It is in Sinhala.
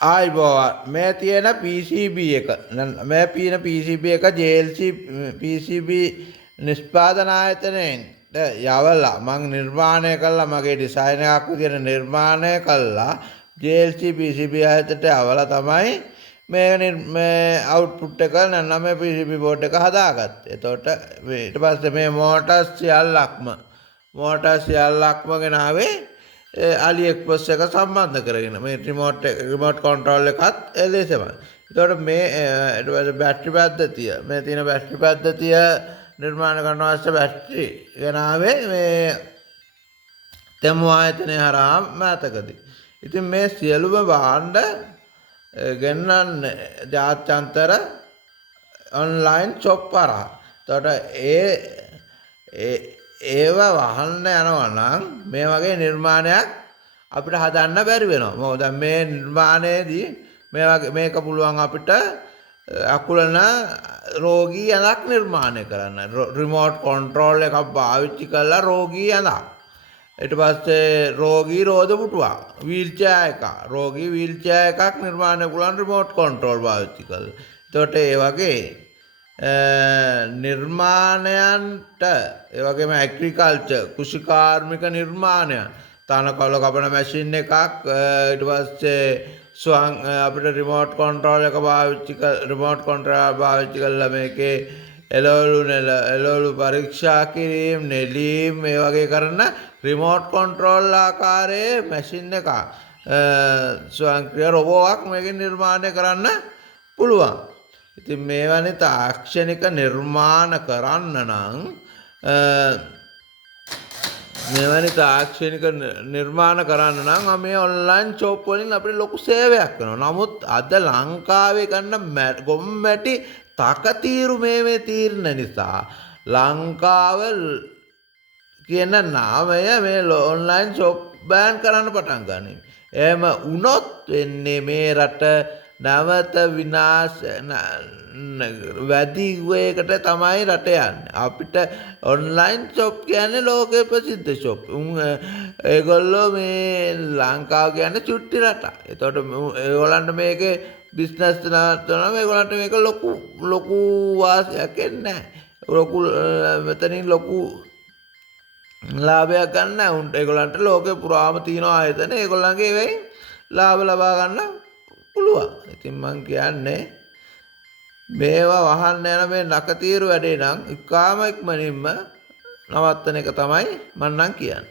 ආයිබෝවන් මේ තියෙන PCB එක මේ පින PCB එක JLC PCB නිෂ්පාදන ආයතනයෙන් යවලා මම නිර්මාණය කළා මගේ ඩිසයින් එකක් විදිහට නිර්මාණය කළා JLC PCB ආයතනයට යවලා තමයි මේ අවුට්පුට් එක නම් මේ PCB බෝඩ් එක හදාගත්තේ. එතකොට ඊට පස්සේ මේ මෝටර් සියල්ලක්ම ගෙනාවේ AliExpress එක සම්බන්ධ කරගෙන මේ රිමෝට් කන්ට්‍රෝල් එකත් එලෙසමයි. ඒතකොට මේ ඊට පස්සේ බැටරි පද්ධතිය මේ තියෙන බැටරි පද්ධතිය නිර්මාණය කරන අවශ්‍ය බැටරි ගෙනාවේ මේ තෙමු ආයතනය හරහා මෑතකදී. ඉතින් මේ සියලුම භාණ්ඩ ගෙන්නන්නේ ජාත්‍යන්තර ඔන්ලයින් shop හරහා. එතකොට ඒව වහන්න යනවා නම් මේ වගේ නිර්මාණයක් අපිට හදන්න බැරි වෙනවා. මොකද මේ නිර්මාණයේදී මේක පුළුවන් අපිට අකුලන රෝගී ඇඳක් නිර්මාණය කරන්න. රිමෝට් කන්ට්‍රෝල් එකක් පාවිච්චි කරලා රෝගී ඇඳක්. ඊට පස්සේ රෝගී රෝද පුටුවක් රෝගී වීල්චෙයාර් එකක් නිර්මාණය පුළුවන් රිමෝට් කන්ට්‍රෝල් පාවිච්චි කරලා. එතකොට ඒ වගේ නිර්මාණයන්ට ඒ වගේම ඇග්‍රිකල්චර් කෘෂිකාර්මික නිර්මාණයන් තනකොළ කපන මැෂින් එකක් ඊට පස්සේ අපිට රිමෝට් කන්ට්‍රෝල් එක පාවිච්චි කරලා මේකේ එළවලු පරීක්ෂා කිරීම නෙලීම් මේ වගේ කරන රිමෝට් කන්ට්‍රෝල් ආකාරයේ මැෂින් එකක් ස්වයංක්‍රීය රොබෝවක් මේකෙන් නිර්මාණය කරන්න පුළුවන්. ඉතින් මේවැනි තාක්ෂණික නිර්මාණ කරන්න නම් මේ ඔන්ලයින් ෂොප් වලින් අපිට ලොකු සේවයක් කරනවා. නමුත් අද ලංකාවේ කරන ගොම්මැටි තකතිරු මේ තීරණ නිසා ලංකාව කියන නාමය මේ ඔන්ලයින් ෂොප් බෑන් කරන්න පටන් ගන්නවා. එහෙම වුණොත් වෙන්නේ මේ රට නැවත විනාශ වැඩිවේකට තමයි රට යන්නේ. අපිට ඔන්ලයින් ෂොප් කියන්නේ ලෝකේ ප්‍රසිද්ධ ෂොප්. ඒගොල්ලෝ මේ ලංකාව කියන්නේ චුට්ටි රටක්. ඒතකොට ඒගොල්ලන්ට මේකේ බිස්නස් නවත්තනවා මේගොල්ලන්ට මේක ලොකු වාසියක් එන්නේ නැහැ. මෙතනින් ලොකු ලාභයක් ගන්න නැහැ. ඒගොල්ලන්ට ලෝකේ පුරාම තියෙන ආයතන ඒගොල්ලන්ගේ වෙයින් ලාභ ලබා ගන්න පුළුවන්. ඉතින් මං කියන්නේ මේවා වහන්න යන මේ නකතීරු වැඩේ නම් ඉක්මනින්ම නවත්තන එක තමයි මම නම් කියන්නේ.